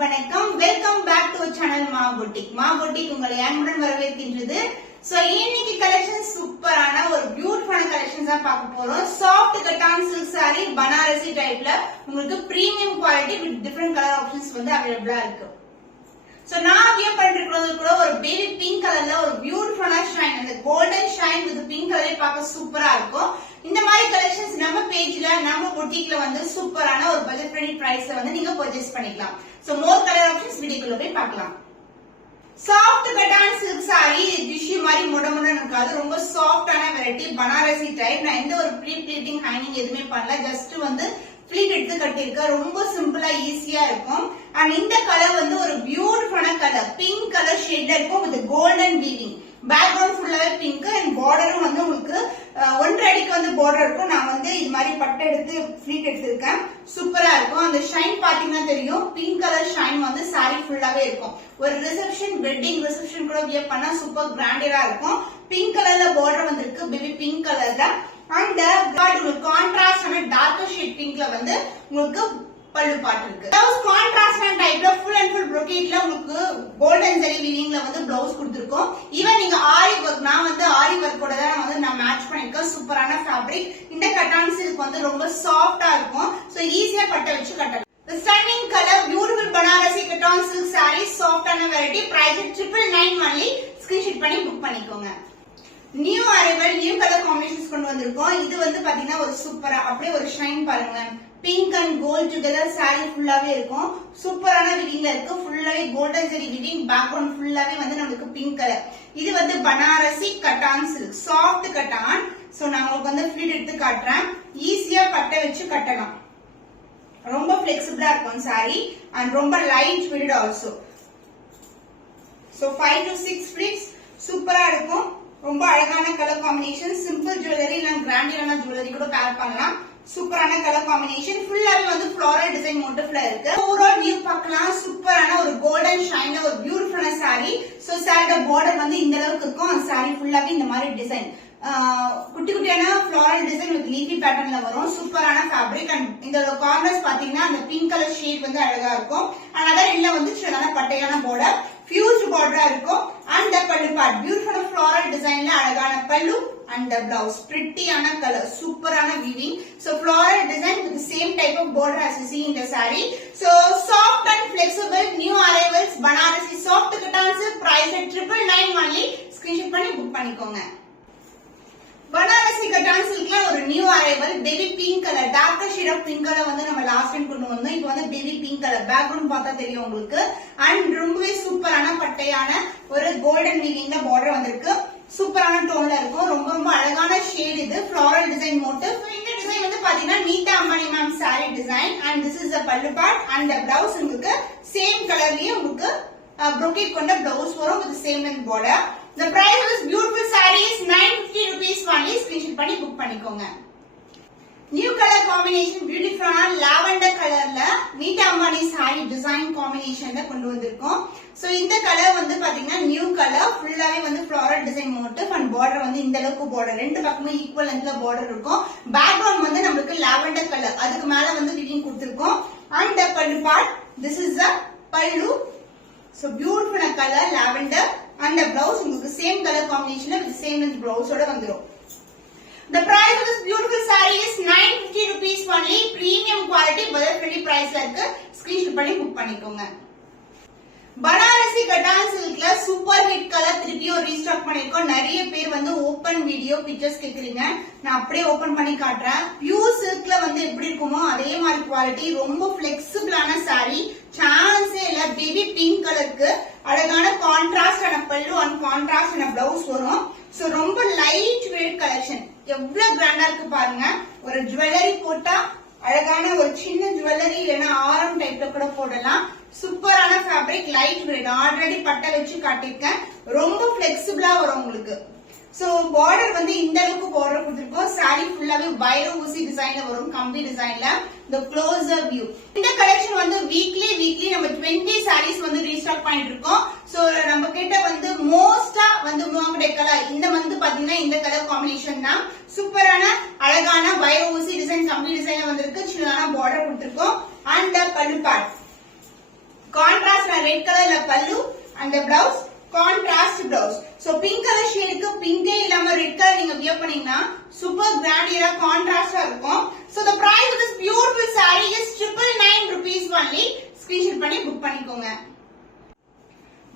வணக்கம் welcome back to channel மா boutique உங்களை அன்புடன் வரவேற்கின்றது. சோ இன்னைக்கு கலெக்ஷன் சூப்பரான ஒரு பியூட்டிஃபுல்லான கலெக்ஷன்ஸ் தான் பார்க்க போறோம். Soft cotton silk sorry Banarasi டைப்ல உங்களுக்கு premium quality with different colour options வந்து அவைலபிளா இருக்கு. சோ நான் வியர் பண்ணிருக்கிறது கூட ஒரு பேபி பிங்க் கலர்ல ஒரு பியூட்டிஃபுல்லான ஷைன், அந்த கோல்டன் ஷைன் வித் பிங்க் கலரே பார்க்க சூப்பரா இருக்கும். இந்த மாதிரி கலெக்ஷன்ஸ் நம்ம பேஜ்ல நம்ம பொட்டிக்ல வந்து சூப்பரான ஒரு பட்ஜெட் ஃப்ரெண்ட்லி பிரைஸ்ல வந்து நீங்க பர்ச்சேஸ் பண்ணிக்கலாம். சோ மோர் கலர் ஆப்ஷன்ஸ் வீடியோக்குள்ள போய் பார்க்கலாம். Soft cotton silk sorry tissue மாதிரி முடமுடன் இருக்காது, ரொம்ப சாஃப்டான வெரைட்டி பனாரசி டைப். நான் எந்த ஒரு ப்ரீ ப்ளீட்டிங் ஹைனிங் எதுவுமே பண்ணல, ஜஸ்ட் வந்து ப்ளீட் எடுத்து கட்டிருக்கேன். ரொம்ப சிம்பிளா ஈஸியா இருக்கும். அண்ட் இந்த கலர் வந்து ஒரு பியூட்டிஃபுல்லான கலர் பிங்க் கலர் ஷேட்ல இருக்கும் வித் கோல்டன் வீவிங். பேக்ரவுண்ட் ஃபுல்லாவே பிங்க் அண்ட் பார்டரும் வந்து உங்களுக்கு 1.5 அடிக்கு வந்து பார்டர் இருக்கும். நான் வந்து இது மாதிரி பட்டை எடுத்து ஃபிளீட் எடுத்திருக்கேன். சூப்பரா இருக்கும். அந்த ஷைன் பாத்தீங்கன்னா தெரியும், பிங்க் கலர் ஷைன் வந்து சாரி ஃபுல்லாவே இருக்கும். ஒரு ரிசப்ஷன் வெட்டிங் ரிசப்ஷன் கூட வியர் பண்ணா சூப்பர் கிராண்டடா இருக்கும். பிங்க் கலர்ல பார்டர் வந்திருக்கு, பேபி பிங்க் கலர்ல. அண்ட் உங்களுக்கு கான்ட்ராஸ்டான டார்க்கர் ஷேட் பிங்க்ல வந்து உங்களுக்கு பல்லு பாட்டு இருக்கு. பிளவுஸ் கான்ட்ராஸ்டான டைப்ல ஃபுல் அண்ட் ஃபுல் brocade உங்களுக்கு கோல்டன் ஜரி வீவிங்ல வந்து பிளவுஸ் கொடுத்திருக்கோம். ஈவன் நீங்க ஆரி ஒர்க், நான் வந்து ஆரி ஒர்க் கூட தான் வந்து நான் மேட்ச் பண்ணிருக்கேன். சூப்பரான ஃபேப்ரிக். இந்த கட்டான் சில்க் வந்து ரொம்ப சாஃப்டா இருக்கும். சோ ஈஸியா பட்டை வச்சு கட்டலாம். Stunning colour beautiful Banarasi cotton silk sari, சாஃப்டான வெரைட்டி. Price 999 only. ஸ்கிரீன்ஷாட் பண்ணி புக் பண்ணிக்கோங்க. New arrival new colour combinations கொண்டு வந்திருக்கோம். இது வந்து பாத்தீங்கன்னா ஒரு சூப்பரா அப்படியே ஒரு ஷைன் பாருங்க, pink and gold together sari ஃபுல்லாவே இருக்கும். சூப்பரான விவிங்ல இருக்கு, ஃபுல்லாவே கோல்டன் ஜரி விவிங். பேக்ரவுண்ட் ஃபுல்லாவே வந்து நமக்கு பிங்க் கலர். இது வந்து Banarasi cotton silk, soft கட்டான். So நான் உங்களுக்கு வந்து ஃபிளீட் எடுத்து காட்டுறேன். ஈஸியா பட்டை வச்சு கட்டலாம். ரொம்ப பிளெக்சிபிளா இருக்கும் சாரி அண்ட் ரொம்ப light weight also. So 5 to 6 fleets சூப்பரா இருக்கும். ரொம்ப அழகான கலர் காம்பினேஷன். சிம்பிள் ஜுவல்லரி இல்ல கிராண்டான ஜுவல்லரி கூட பேர் பண்ணலாம். சூப்பரான கலர் காம்பினேஷன். ஃபுல்லாவே வந்து ஃப்ளோரல் டிசைன் மோட்டிவ்ல இருக்கு. ஓவரால் வியூ பார்க்கலாம். சூப்பரான ஒரு கோல்டன் ஷைன்ல ஒரு பியூட்டிஃபுல்லான சாரி. சோ சாரியோட பார்டர் வந்து இந்த அளவுக்கு இருக்கும். சாரி ஃபுல்லாவே இந்த மாதிரி டிசைன், குட்டி குட்டியான ஃப்ளோரல் டிசைன் வித் லீஃபி பேட்டர்ன்ல வரும். சூப்பரான ஃபேப்ரிக். அண்ட் இந்த கார்னர்ஸ் பாத்தீங்கன்னா அந்த பிங்க் கலர் ஷேட் வந்து அழகா இருக்கும். அண்ட் அதர் இல்ல வந்து சின்னதான பட்டையான பார்டர், ஃபியூஸ்ட் பார்டரா இருக்கும். And pallu part beautiful floral டிசைன்ல அழகான பல்லு and the blouse prettyயான color, சூப்பரான weaving. So floral design with the same type of border as you see in the saree. So soft and flexible new arrivals Banarasi soft cotton silk, price at 999 only. Screenshot பண்ணி book பண்ணிக்கோங்க. Banarasi cotton சில்க்ல ஒரு new arrival baby pink colour, darker shade of pink colour வந்து நம்ம last time கொண்டு வந்தோம். இப்போ வந்து பேபி பிங்க் கலர். பேக்ரவுண்ட் பார்த்தா தெரியும் உங்களுக்கு. அண்ட் ரொம்பவே சூப்பரான பட்டையான ஒரு கோல்டன் வீவிங்ல பார்டர் வந்திருக்கு. சூப்பரான டோன்ல இருக்கும். ரொம்ப ரொம்ப அழகான ஷேட். இது ஃப்ளோரல் டிசைன் மோட்டிவ். இந்த டிசைன் வந்து பாத்தீங்கன்னா நீட்டா Ambani ma'am sorry design. And this is the பல்லு பார்ட். அண்ட் பிளவுஸ் உங்களுக்கு சேம் கலர்லயே உங்களுக்கு brocade கொண்ட பிளவுஸ் வரும் with same length border. The price of this beautiful saree is 950 rupees only. Screenshot பண்ணி book பண்ணிக்கோங்க. நியூ கலர் காம்பினேஷன் பியூட்டிஃபுல்லான lavender கலர்ல நீட்டா அம்பானி சாரி டிசைன் காம்பினேஷன்ல கொண்டு வந்திருக்கோம். சோ இந்த கலர் வந்து பாத்தீங்கன்னா நியூ கலர், ஃபுல்லாவே வந்து floral design motive. And border வந்து இந்த அளவுக்கு பார்டர், ரெண்டு பக்கமும் ஈக்குவல் லென்த்ல பார்டர் இருக்கும். பேக்ரவுண்ட் வந்து நமக்கு லாவெண்டர் கலர், அதுக்கு மேல வந்து விவிங் கொடுத்திருக்கோம். And pallu part, this is the pallu. So beautiful colour lavender. And the blouse உங்களுக்கு சேம் கலர் காம்பினேஷன்ல வித் சேம் லென்த் பிளவுஸோட வந்துரும். The price of this beautiful saree is 950 rupees only. Premium quality budget friendly price ல இருக்கு. Screenshot பண்ணி book பண்ணிக்கோங்க. Banarasi cotton சில்க்ல super hit colour திருப்பியும் restock பண்ணிருக்கோம். நிறைய பேர் வந்து ஓபன் வீடியோ பிக்சர்ஸ் கேக்குறீங்க. நான் அப்படியே ஓபன் பண்ணி காட்டுறேன். பியூர் சில்க்ல வந்து எப்படி இருக்குமோ அதே மாதிரி குவாலிட்டி. ரொம்ப பிளெக்சிபிளான சாரி, சான்ஸே இல்ல. பேபி பிங்க் கலருக்கு அழகான கான்ட்ராஸ்டான பல்லு அண்ட் கான்ட்ராஸ்டான பிளவுஸ் வரும். சோ ரொம்ப லைட் வெயிட் கலெக்ஷன். எவ்வளவு கிராண்டா இருக்கு பாருங்க. ஒரு ஜுவல்லரி போட்டா அழகான ஒரு சின்ன ஜுவல்லரி இல்லைன்னா ஆரம் டைப்ல கூட போடலாம். சூப்பரான ஃபேப்ரிக், லைட் வெயிட். ஆல்ரெடி பட்டை வச்சு காட்டிருக்கேன். ரொம்ப பிளெக்சிபிளா வரும் உங்களுக்கு. சோ பார்டர் வந்து இந்த அளவுக்கு பார்டர் கொடுத்திருக்கோம். சாரி ஃபுல்லாவே வைர ஊசி டிசைன்ல வரும், கம்பி டிசைன்ல. The closer view. இந்த கலெக்ஷன் வந்து வீக்லி நம்ம 20 சாரீஸ் வந்து ரீஸ்டாக் பண்ணிட்டு இருக்கோம். சோ நம்ம கிட்ட வந்து மோஸ்டா வந்து மூவாங்கடை கலர் இந்த மந்த் பாத்தீங்கன்னா இந்த கலர் காம்பினேஷன் தான். சூப்பரான அழகான வைர ஊசி டிசைன், கம்பி டிசைன்ல வந்திருக்கு. சின்னதான பார்டர் கொடுத்திருக்கோம். And pallu part contrast red கலர்ல pallu and the blouse contrast blouse. So pink colour ஷேடுக்கு பிங்கே இல்லாம ரெட் கலர் நீங்க வியர் பண்ணீங்கன்னா சூப்பர் கிராண்டியரா கான்ட்ராஸ்டா இருக்கும். So the price of this beautiful saree is 999 rupees only. Screenshot பண்ணி புக் பண்ணிக்கோங்க.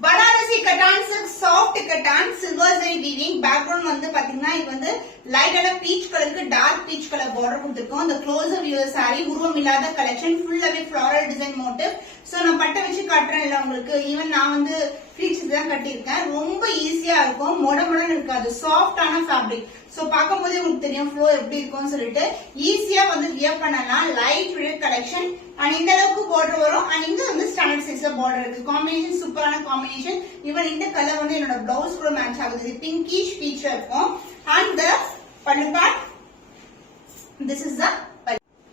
Banarasi cotton silk soft cotton silver zari weaving background வந்து பாத்தீங்கன்னா இது வந்து லைட்டான பீச் கலருக்கு டார்க் பீச் கலர் பார்டர் கொடுத்திருக்கோம். இந்த க்ளோசர் வியூ சாரி உருவம் இல்லாத கலெக்ஷன் ஃபுல்லாவே ஃப்ளாரல் டிசைன் மோட்டிவ். சோ நான் பட்டை வச்சு காட்டுறேன் இல்ல உங்களுக்கு. ஈவன் நான் வந்து ஃபிளீட்ஸ் தான் கட்டியிருக்கேன். ரொம்ப ஈஸியா இருக்கும், மொடமொடன்னு இருக்காது, சாஃப்டான ஃபேப்ரிக். சோ பார்க்கும்போதே உங்களுக்கு தெரியும் ஃப்ளோ எப்படி இருக்கும்னு சொல்லிட்டு ஈஸியா வந்து வியர் பண்ணலாம். லைட் வெயிட் கலெக்ஷன் அண்ட் இந்த அளவுக்கு பார்டர் வரும். அண்ட் இங்க வந்து ஸ்டாண்டர்ட் சைஸ்ல பார்டர் இருக்கு. காம்பினேஷன் சூப்பரான காம்பினேஷன். ஈவன் இந்த கலர் வந்து என்னோட பிளவுஸ் கூட மேட்ச் ஆகுது. பிங்கிஷ் பீச் இருக்கும். And the pallu part, this is the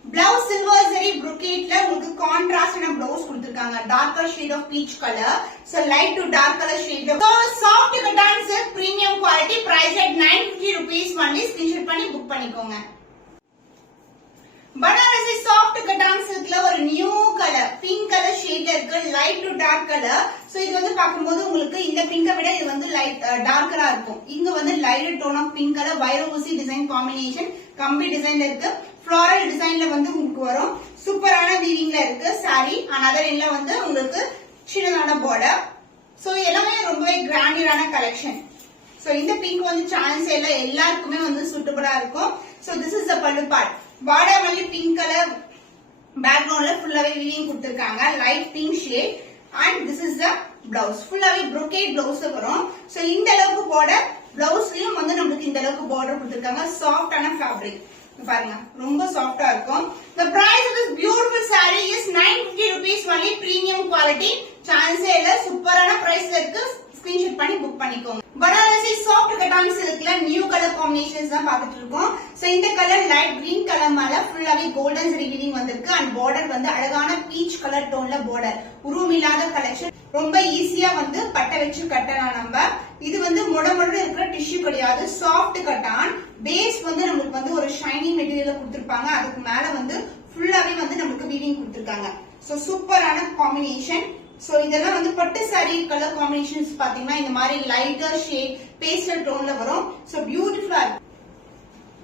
blouse silver zari brocade la உங்களுக்கு கான்ட்ராஸ்டான blouse கொடுத்திருக்காங்க. darker shade of peach color, so light to dark color shade. So soft cotton silk premium quality, price at 950 rupees only. screenshot பண்ணி book பண்ணிக்கோங்க. Banarasi soft cotton சில்க்ல ஒரு new colour pink colour ஷேட்ல இருக்கு. Light to dark colour. So இது வந்து பாக்கும்போது உங்களுக்கு இந்த பிங்கை விட இது வந்து லைட் டார்க்கரா இருக்கும். இங்க வந்து light tone of pink colour வைர ஊசி டிசைன் காம்பினேஷன் கம்பி டிசைன்ல இருக்கு. ஃப்ளாரல் டிசைன்ல வந்து உங்களுக்கு வரும். சூப்பரான வீவிங்ல இருக்கு சாரி. அனதர் எண்ட்ல வந்து உங்களுக்கு சின்னதான பார்டர். சோ எல்லாமே ரொம்பவே கிராண்டியரான கலெக்ஷன். சோ இந்த பிங்க் வந்து சான்ஸ் இல்ல, எல்லாருக்குமே வந்து சூட்டபிளா இருக்கும். சோ திஸ் இஸ் த பல்லு பார்ட். வாடாமல்லி பிங்க் கலர் பேக்ரவுண்ட்ல ஃபுல்லாவே வீவிங் கொடுத்திருக்காங்க. Light pink shade. And this is the blouse. ஃபுல்லாவே brocade பிளவுஸ் வரும். சோ இந்த அளவுக்கு பார்டர் பிளவுஸ்லயும் வந்து நமக்கு இந்த அளவுக்கு பார்டர் கொடுத்திருக்காங்க. சாஃப்டான ஃபேப்ரிக் பாருங்க, ரொம்ப சாஃப்டா இருக்கும். The price of this beautiful saree is 950 rupees only. premium quality. சான்ஸே இல்ல, சூப்பரான பிரைஸ்ல இருக்கு. ஸ்கிரீன்ஷாட் பண்ணி புக் பண்ணிக்கோங்க. பனாரசி சாஃப்ட் கட்டான் சில்க்ல நியூ கலர் காம்பினேஷன்ஸ் தான் பார்த்துட்டு இருக்கோம். சோ இந்த கலர் லைட் கிரீன் கலர் மேல ஃபுல்லாவே கோல்டன் ஜரி வீவிங் வந்திருக்கு. அண்ட் பார்டர் வந்து அழகான பீச் கலர் டோன்ல பார்டர். உருவம் இல்லாத கலெக்ஷன். ரொம்ப ஈஸியா வந்து பட்டை வச்சு கட்டலாம் நம்ம. இது வந்து மொடமொட இருக்கிற டிஷ்யூ கிடையாது, சாஃப்ட் கட்டான். பேஸ் வந்து நமக்கு வந்து ஒரு ஷைனிங் மெட்டீரியல் கொடுத்திருப்பாங்க. அதுக்கு மேல வந்து ஃபுல்லாவே வந்து நமக்கு வீவிங் கொடுத்திருக்காங்க. சோ சூப்பரான காம்பினேஷன். சோ இதெல்லாம் வந்து பட்டு சாரி கலர் காம்பினேஷன்ஸ் பாத்தீங்கன்னா இந்த மாதிரி லைட்டர் ஷேட் பேஸ்டல் டோன்ல வரும். சோ பியூட்டிஃபுல்லா இருக்கு.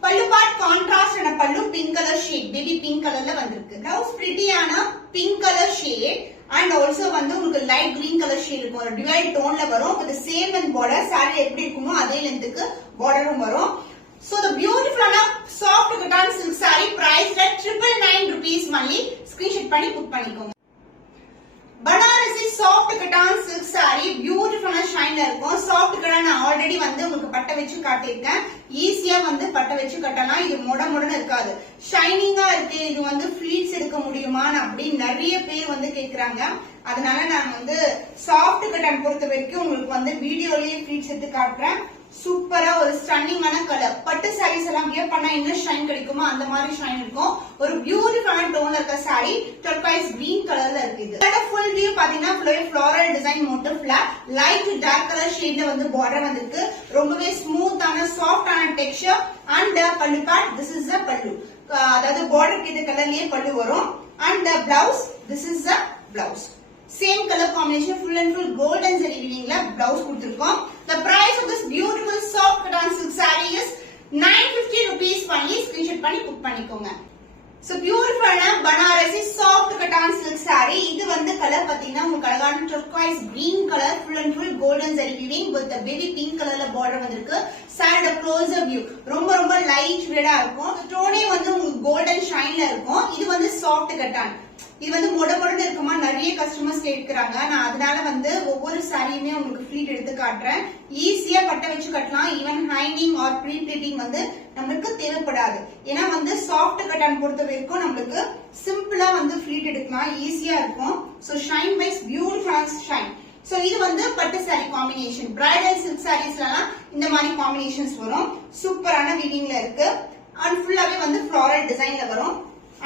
பல்லு பார்ட் கான்ட்ராஸ்ட் ஆன pallu pink colour shade, baby pink கலர்ல வந்திருக்கு. பிளவுஸ் பிரிட்டியான pink colour shade and also வந்து உங்களுக்கு லைட் கிரீன் கலர் ஷேட் இருக்கும். ஒரு டிவைட் டோன்ல வரும். With same length border. Sorry எப்படி இருக்குமோ அதே லென்த்துக்கு பார்டரும் வரும். So the beautiful soft cotton silk saree priced at 999 rupees only. screenshot பண்ணி புக் பண்ணிக்கோங்க. Banarasi soft cotton silk sorry பியூட்டிஃபுல்லான ஷைன்ல இருக்கும். சாஃப்ட் கட்டான் நான் ஆல்ரெடி வந்து உங்களுக்கு பட்டை வச்சு காட்டியிருக்கேன். ஈஸியா வந்து பட்டை வச்சு கட்டலாம். இது மொடன்னு இருக்காது, ஷைனிங்கா இருக்கு. இது வந்து ஃபிளீட்ஸ் எடுக்க முடியுமான்னு அப்படி நிறைய பேர் வந்து கேக்குறாங்க. அதனால நான் வந்து சாஃப்ட் கட்டான் பொறுத்த வரைக்கும் உங்களுக்கு வந்து வீடியோலயே ஃபிளீட்ஸ் எடுத்து காட்டுறேன். சூப்பரா ஒரு ஸ்டன்னிங்கான கலர். பட்டு சாரீஸ் எல்லாம் வியர் பண்ணா என்ன ஷைன் கிடைக்குமோ அந்த மாதிரி ஷைன் இருக்கும். ஒரு பியூட்டிஃபுல்லான டோன்ல இருக்க சாரி டர்காய்ஸ் கிரீன் கலர்ல இருக்கு. இது ஃபுல் வியூ பாத்தீங்கன்னா ஃப்ளோரல் டிசைன் மோட்டிவ்ல லைட் டார்க் கலர் ஷேட்ல வந்து பார்டர் வந்திருக்கு. ரொம்பவே ஸ்மூத்தான சாஃப்டான texture. And pallu part, this is the pallu. அதாவது பார்டருக்கு இந்த கலர்லயே பல்லு வரும். And blouse, this is the blouse. Same colour combination full and full golden zari weaving la blouse கொடுத்திருக்கோம். The price of this beautiful soft cotton silk saree is 950 rupees only. screenshot பண்ணி book பண்ணிக்கோங்க. So beautiful Banarasi soft cotton silk saree. இது வந்து colour பாத்தீங்கன்னா உங்களுக்கு அழகான turquoise green color full and full golden zari weaving with the baby pink colorல border வந்திருக்கு. சாரியோட closer view ரொம்ப ரொம்ப லைட் வெயிட்டா இருக்கும். டோனே வந்து உங்களுக்கு golden shineல இருக்கும். இது வந்து soft cotton. இது வந்து மொடமொடன்னு இருக்குமா நிறைய கஸ்டமர்ஸ் கேட்கிறாங்க. நான் அதனால வந்து ஒவ்வொரு சாரியுமே உங்களுக்கு ஃபிளீட் எடுத்து காட்டுறேன். ஈஸியா பட்டை வச்சு கட்டலாம். ஈவன் ஹைனிங் ஆர் ப்ரீ பிளீட்டிங் வந்து நம்மளுக்கு தேவைப்படாது. ஏன்னா வந்து சாஃப்ட் கட்டான் பொறுத்த வரைக்கும் நம்மளுக்கு சிம்பிளா வந்து ஃபிளீட் எடுக்கலாம், ஈஸியா இருக்கும். So shine wise beautiful shine. So இது வந்து பட்டு சாரி காம்பினேஷன். பிரைடல் சில்க் சாரீஸ்லாம் இந்த மாதிரி காம்பினேஷன்ஸ் வரும். சூப்பரான வீவிங்ல இருக்கு. அண்ட் ஃபுல்லாவே வந்து ஃப்ளாரல் டிசைன்ல வரும்.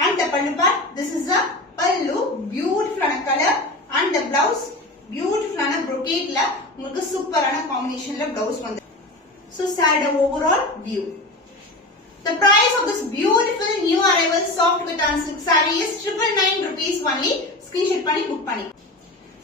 And the pallu part, this is the pallu, beautiful color. and the blouse beautiful brocade la உங்களுக்கு சூப்பரான காம்பினேஷன்ல blouse வந்து. so saree overall view. The price of this beautiful new arrival soft cotton silk saree is 999 rupees only. screenshot பண்ணி book பண்ணி.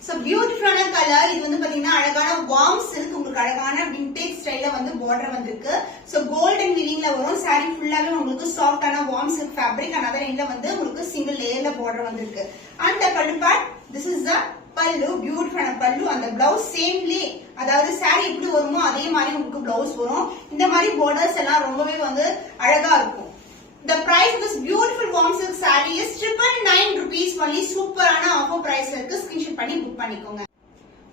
So பியூட்டிஃபுல்லான colour. இது வந்து பாத்தீங்கன்னா அழகான வார்ம் சில்க், உங்களுக்கு அழகான விண்டேஜ் ஸ்டைல்ல வந்து பார்டர் வந்திருக்கு. சோ கோல்டன் வீவிங்ல வரும். saree ஃபுல்லாவே உங்களுக்கு சாஃப்டான வார்ம் சில்க் ஃபேப்ரிக். another endல வந்து உங்களுக்கு சிங்கிள் லேயர்ல பார்டர் வந்திருக்கு. and the pallu part, this is the பல்லு, பியூட்டிஃபுல்லான பல்லு. அந்த பிளவுஸ் சேம்லி, அதாவது saree எப்படி வருமோ அதே மாதிரி உங்களுக்கு பிளவுஸ் வரும். இந்த மாதிரி பார்டர்ஸ் எல்லாம் ரொம்பவே வந்து அழகா இருக்கும். The price of this beautiful warm silk saree is 999 rupees only. சூப்பரான ஆஃபர் பிரைஸ்ல இருக்கு. ஸ்கிரீன்ஷாட் பண்ணி புக் பண்ணிக்கோங்க.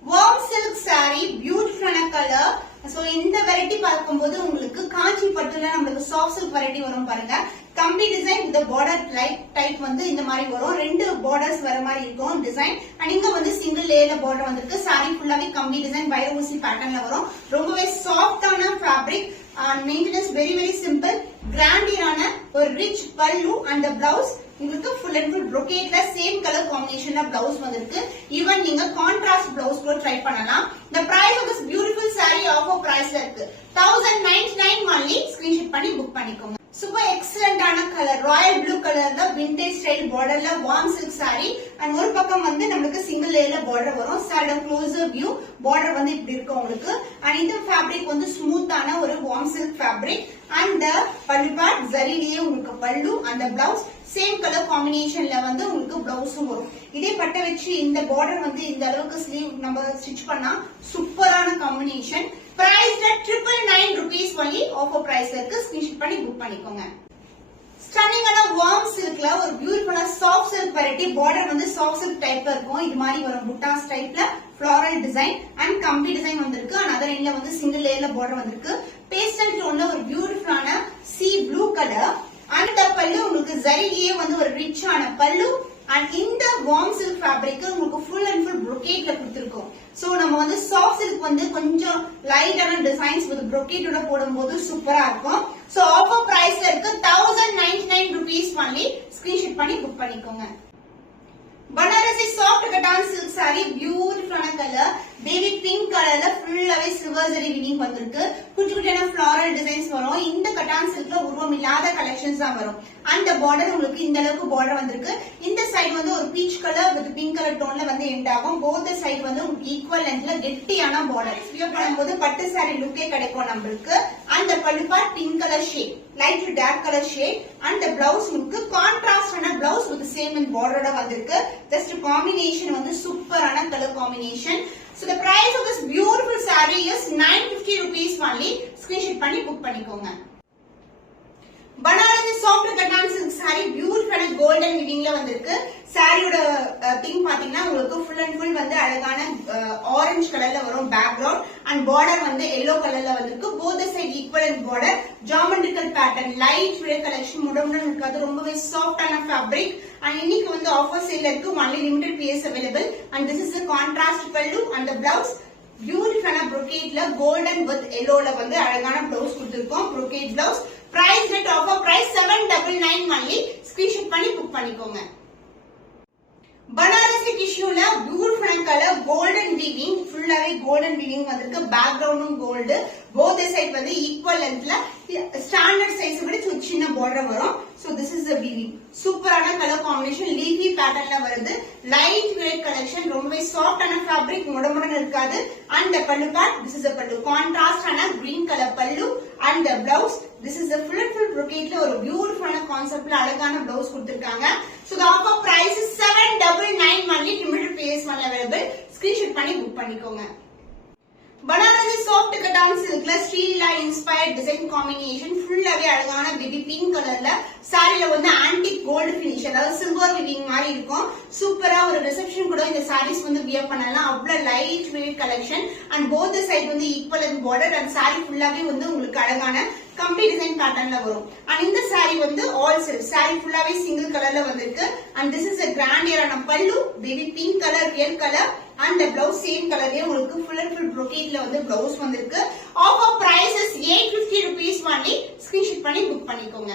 warm silk saree, பியூட்டிஃபுல்லான கலர். சோ இந்த வெரைட்டி பார்க்கும்போது உங்களுக்கு காஞ்சி பட்டுல நம்மளுக்கு சாஃப்ட் சில்க் வெரைட்டி வரும் பாருங்க. கம்பி டிசைன் இந்த பார்டர் டைப் வந்து இந்த மாதிரி வரும். ரெண்டு பார்டர்ஸ் வர மாதிரி இருக்கும் டிசைன். அண்ட் இங்க வந்து சிங்கிள் லேயர்ல பார்டர் வந்திருக்கு. saree ஃபுல்லாவே கம்பி டிசைன் பை ஊசி பேட்டர்ன்ல வரும். ரொம்பவே சாஃப்டான fabric. Maintenance very very simple. கிராண்டியரான ஒரு ரிச் பல்லு அண்ட் பிளவுஸ் உங்களுக்கு full and full brocade same colour காம்பினேஷன்ல பிளவுஸ் வந்திருக்கு. ஈவன் நீங்க கான்ட்ராஸ்ட் பிளவுஸ் கூட ட்ரை பண்ணலாம். the price of this beautiful saree offer priceல இருக்கு 1099 only. ஸ்கிரீன்ஷாட் பண்ணி புக் பண்ணிக்கோங்க. சூப்பர் எக்ஸலண்டான கலர், ராயல் ப்ளூ கலர்ல விண்டேஜ் ஸ்டைல் பார்டர்ல வார்ம் சில்க் saree. அண்ட் ஒரு பக்கம் வந்து நமக்கு சிங்கிள் லேயர்ல பார்டர் வரும். சாரியோட க்ளோசர் வியூ பார்டர் வந்து இப்படி இருக்கும் உங்களுக்கு. அண்ட் இந்த ஃபேப்ரிக் வந்து ஸ்மூத்தான ஒரு warm silk fabric. And pallu part ஜரிலேயே உங்களுக்கு பல்லு, அந்த பிளவுஸ் சேம் கலர் காம்பினேஷன்ல வந்து உங்களுக்கு பிளவுஸும் வரும். இதே பட்டை வச்சு இந்த பார்டர் வந்து இந்த அளவுக்கு ஸ்லீவ் நம்ம ஸ்டிச் பண்ணா சூப்பரான combination. Price 999 rupees only. Offer பிரைஸ்ல இருக்கு. ஸ்கிரீன்ஷாட் பண்ணி புக் பண்ணிக்கோங்க. ஸ்டன்னிங்கான வார்ம் சில்க்ல ஒரு பியூட்டிஃபுல்லான சாஃப்ட் சில்க் வெரைட்டி. பார்டர் வந்து சாஃப்ட் சில்க் டைப்ல இருக்கும். இது மாதிரி வரும் புட்டாஸ் டைப்ல ஃப்ளாரல் டிசைன் அண்ட் கம்பி டிசைன் வந்திருக்கு. another endல வந்து சிங்கிள் லேயர்ல பார்டர் வந்திருக்கு. பேஸ்டல் டோன்ல ஒரு பியூட்டிஃபுல்லான சி ப்ளூ கலர். அந்த பல்லு உங்களுக்கு ஜரிலேயே வந்து ஒரு ரிச்சான பல்லு. அண்ட் இந்த வார்ம் சில்க் ஃபேப்ரிக் உங்களுக்கு ஃபுல் அண்ட் ஃபுல் brocade கொடுத்திருக்கோம். சோ நம்ம வந்து சாஃப்ட் சில்க் வந்து கொஞ்சம் லைட்டான டிசைன்ஸ் வித் brocade ஓட போடும்போது சூப்பரா இருக்கும். சோ ஆஃபர் பிரைஸ்ல இருக்கு 1099 rupees only. ஸ்கிரீன்ஷாட் பண்ணி புக் பண்ணிக்கோங்க. Banarasi soft cotton silk saree, பியூட்டிஃபுல்லான கலர் பேபி பிங்க் கலர்ல ஃபுல்லாவே சில்வர் ஜரி வீவிங் வந்திருக்கு. குட்டி குட்டியான ஃப்ளாரல் டிசைன்ஸ் வரும். இந்த கட்டான் சில்க்ல உருவம் இல்லாத கலெக்ஷன்ஸ் தான் வரும். அந்த பார்டர் உங்களுக்கு இந்த அளவுக்கு பார்டர் வந்திருக்கு. இந்த சைடு வந்து ஒரு peach colour with pink colour டோன்ல வந்து எண்ட் ஆகும். போத் சைடு வந்து உங்களுக்கு ஈக்குவல் லென்த்ல கெட்டியான பார்டர். வியர் பண்ணும்போது பட்டு saree லுக்கே கிடைக்கும் நம்மளுக்கு. அந்த pallu part pink colour shade, light to dark colour shade. அந்த பிளவுஸ் உங்களுக்கு கான்ட்ராஸ்டான பிளவுஸ் வித் சேம் இன் பார்டரோட வந்திருக்கு. ஜஸ்ட் காம்பினேஷன் வந்து சூப்பரான colour combination. So the price of this beautiful saree is 950 rupees only. Screenshot பண்ணி புக் பண்ணிக்கோங்க. Banarasi soft cotton silk saree, பியூட்டிஃபுல்லான கோல்டன் வீவிங்ல வந்திருக்கு. சாரியோட திங் பாத்தீங்கன்னா உங்களுக்கு ஃபுல் அண்ட் ஃபுல் வந்து அழகான ஆரஞ்சு கலர்ல வரும் பேக்ரவுண்ட். அண்ட் பார்டர் வந்து எல்லோ கலர்ல வந்திருக்கு. Both side equal border. Geometrical pattern, light weight collection, முடமுடன் இருக்காது. ரொம்பவே சாஃப்டான ஃபேப்ரிக். அண்ட் இன்னைக்கு வந்து ஆஃபர் சேல்ல இருக்கு. Only limited piece available. And this is a contrast pallu and blouse பியூட்டிஃபுல்லான brocade கோல்டன் வித் எல்லோல வந்து அழகான பிளவுஸ் கொடுத்திருக்கோம். brocade blouse. Price rate offer price 799 only. Screenshot பண்ணி புக் பண்ணிக்கோங்க. பனாரசி டிஷ்யூல பியூட்டிஃபுல்லான கலர் கோல்டன் வீவிங், ஃபுல்லாவே கோல்டன் வீவிங் வந்திருக்கு. பேக்ரவுண்டும் கோல்டு. போத் சைட் வந்து ஈக்குவல் லென்த்ல ஸ்டாண்டர்ட் சைஸ் விட சின்ன பார்டர் வரும். So this is the weaving. சூப்பரான கலர் காம்பினேஷன், லீஃபி பேட்டர்ன்ல வருது. லைட் வெயிட் கலெக்ஷன், ரொம்பவே சாஃப்டான ஃபேப்ரிக், முடமுடன் இருக்காது. And pallu part, this is a பல்லு. கான்ட்ராஸ்டான கிரீன் கலர் பல்லு and blouse. This is a full and full brocadeல ஒரு பியூட்டிஃபுல்லான கான்செப்ட்ல அழகான பிளவுஸ் கொடுத்திருக்காங்க. So the offer price is 799 only. limited pairs only available. Screenshot பண்ணி புக் பண்ணிக்கோங்க. பனாரசி சாஃப்ட் கட்டான் சில்க்ல ஸ்ரீலீலா இன்ஸ்பயர்ட் டிசைன் காம்பினேஷன். ஃபுல்லாவே அழகான பேபி பிங்க் கலர்ல சாரில வந்து ஆன்டிக் கோல்டு பினிஷ், அதாவது சில்வர் வீவிங் மாதிரி இருக்கும். சூப்பரா ஒரு ரிசப்ஷன் கூட இந்த சாரீஸ் வந்து வியர் பண்ணலாம். அவ்வளவு light weight collection. And both side வந்து equal and border. And sari ஃபுல்லாவே வந்து உங்களுக்கு அழகான கம்பி டிசைன் பேட்டர்ன்ல வரும். அண்ட் இந்த சாரி வந்து ஆல் சில்க் சாரி ஃபுல்லாவே சிங்கிள் கலர்ல வந்திருக்கு. அண்ட் திஸ் இஸ் a கிராண்டியரான pallu, baby pink colour, real colour. And blouse same கலர்லயே உங்களுக்கு ஃபுல் அண்ட் ஃபுல் brocadeல வந்து பிளவுஸ் வந்திருக்கு. Offer price is 850 rupees only. Screenshot பண்ணி புக் பண்ணிக்கோங்க.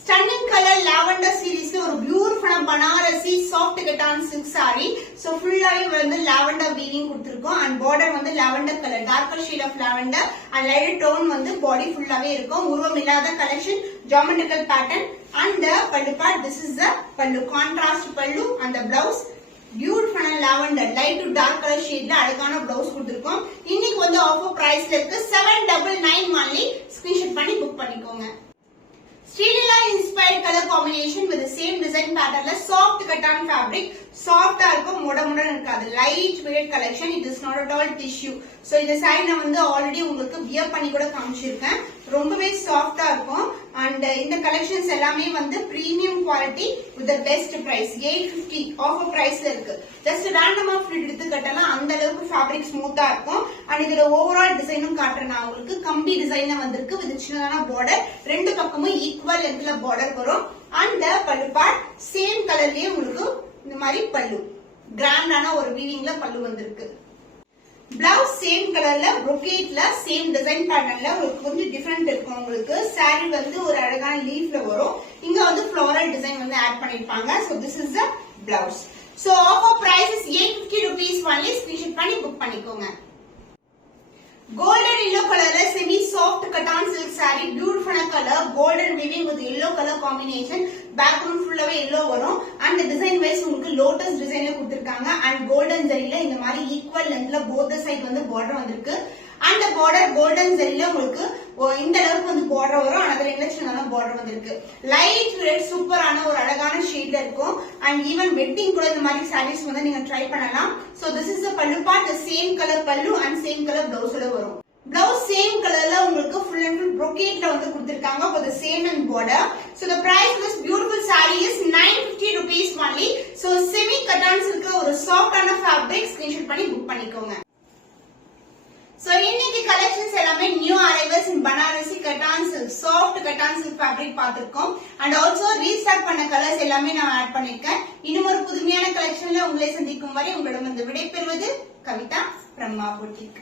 ஸ்டன்னிங் கலர் லாவெண்டர் சீரிஸ்ல ஒரு பியூட்டிஃபுல்லான Banarasi soft cotton silk saree. So ஃபுல்லாவே வந்து லாவெண்டர் வீவிங் கொடுத்திருக்கோம். அண்ட் பார்டர் வந்து lavender colour, darker shade of lavender. And light tone வந்து பாடி ஃபுல்லாவே இருக்கும். உருவம் இல்லாத collection, geometrical pattern. And pallu part, this is the pallu, contrast pallu. அந்த பிளவுஸ் பியூட்டிஃபுல்லான lavender light to dark colour ஷேட்ல அழகான பிளவுஸ் கொடுத்திருக்கோம். இன்னைக்கு வந்து ஆஃபர் பிரைஸ்ல இருக்கு 799 only. ஸ்கிரீன்ஷாட் பண்ணி புக் பண்ணிக்கோங்க. Srilila inspired color combination with the same design pattern la soft cotton fabric. Soft ah irukum, moda irukadu. Light weight collection. It is not at all tissue. So இந்த saree நான் வந்து already உங்களுக்கு wear பண்ணி கூட காமிச்சிருக்கேன். ரொம்பவே சாஃப்ட்டா இருக்கும். and இந்த கலெக்ஷன்ஸ் எல்லாமே வந்து premium quality with the best price 850 offer பிரைஸ்ல இருக்கு. ஜஸ்ட் ரேண்டமா ஃபிட் எடுத்து கட்டலாம், அந்த அளவுக்கு ஃபேப்ரிக் ஸ்மூத்தா இருக்கும். and இதுல ஓவரால் டிசைனும் காட்டுறேன் நான் உங்களுக்கு. கம்பி டிசைன்ல வந்திருக்கு வித் சின்னதான பார்டர், ரெண்டு பக்கமும் ஈக்குவல் லென்த்ல பார்டர் வரும். and பல்லு பார்ட் சேம் கலர்லயே உங்களுக்கு இந்த மாதிரி பல்லு கிராண்டான ஒரு வீவிங்ல பல்லு வந்திருக்கு. பிளவுஸ் சேம் கலர்ல brocade சேம் டிசைன் பேட்டர்ன்ல உங்களுக்கு கொஞ்சம் டிஃபரெண்ட் இருக்கும். உங்களுக்கு saree வந்து ஒரு அழகான லீஃப்ல வரும். இங்க வந்து ஃப்ளோரல் டிசைன் வந்து ஆட் பண்ணிருப்பாங்க. so this is the blouse. so offer price is 850 rupees only. Screenshot பண்ணி புக் பண்ணிக்கோங்க. golden yellow color semi soft cotton silk saree, beautiful color, golden weaving with yellow color combination. background full of yellow வரும். and design wise உங்களுக்கு lotus design ல கொடுத்திருக்காங்க. and golden zari ல இந்த மாதிரி equal length ல both the side வந்து border வந்திருக்கு. and border golden zari ல உங்களுக்கு இந்த அளவுக்கு வந்து border வரும். another சின்னதான border வந்திருக்கு. light red சூப்பரான ஒரு அழகான ஷேட்ல இருக்கும். and even wedding கூட இந்த மாதிரி sarees வந்து நீங்க ட்ரை பண்ணலாம். so this is the pallu part, the same color pallu and same color blouse ல வரும். blouse same colorல உங்களுக்கு full and full brocade ல வந்து கொடுத்திருக்காங்க for the same and border. so the price of this beautiful saree is 950 rupees only. so semi cotton silk ஒரு சாஃப்ட்டான fabric. Screenshot பண்ணி book பண்ணிக்கோங்க. so இன்னைக்கு கலெக்ஷன்ஸ் எல்லாமே new arrivals in Banarasi cotton silk, soft cotton silk fabric பார்த்திருக்கோம். and also restock பண்ண colours எல்லாமே நான் ஆட் பண்ணிருக்கேன். இன்னும் ஒரு புதுமையான கலெக்ஷன்ல உங்களை சந்திக்கும் வரை உங்களிடம் வந்து விடைபெறுவது கவிதா from Ma Boutique.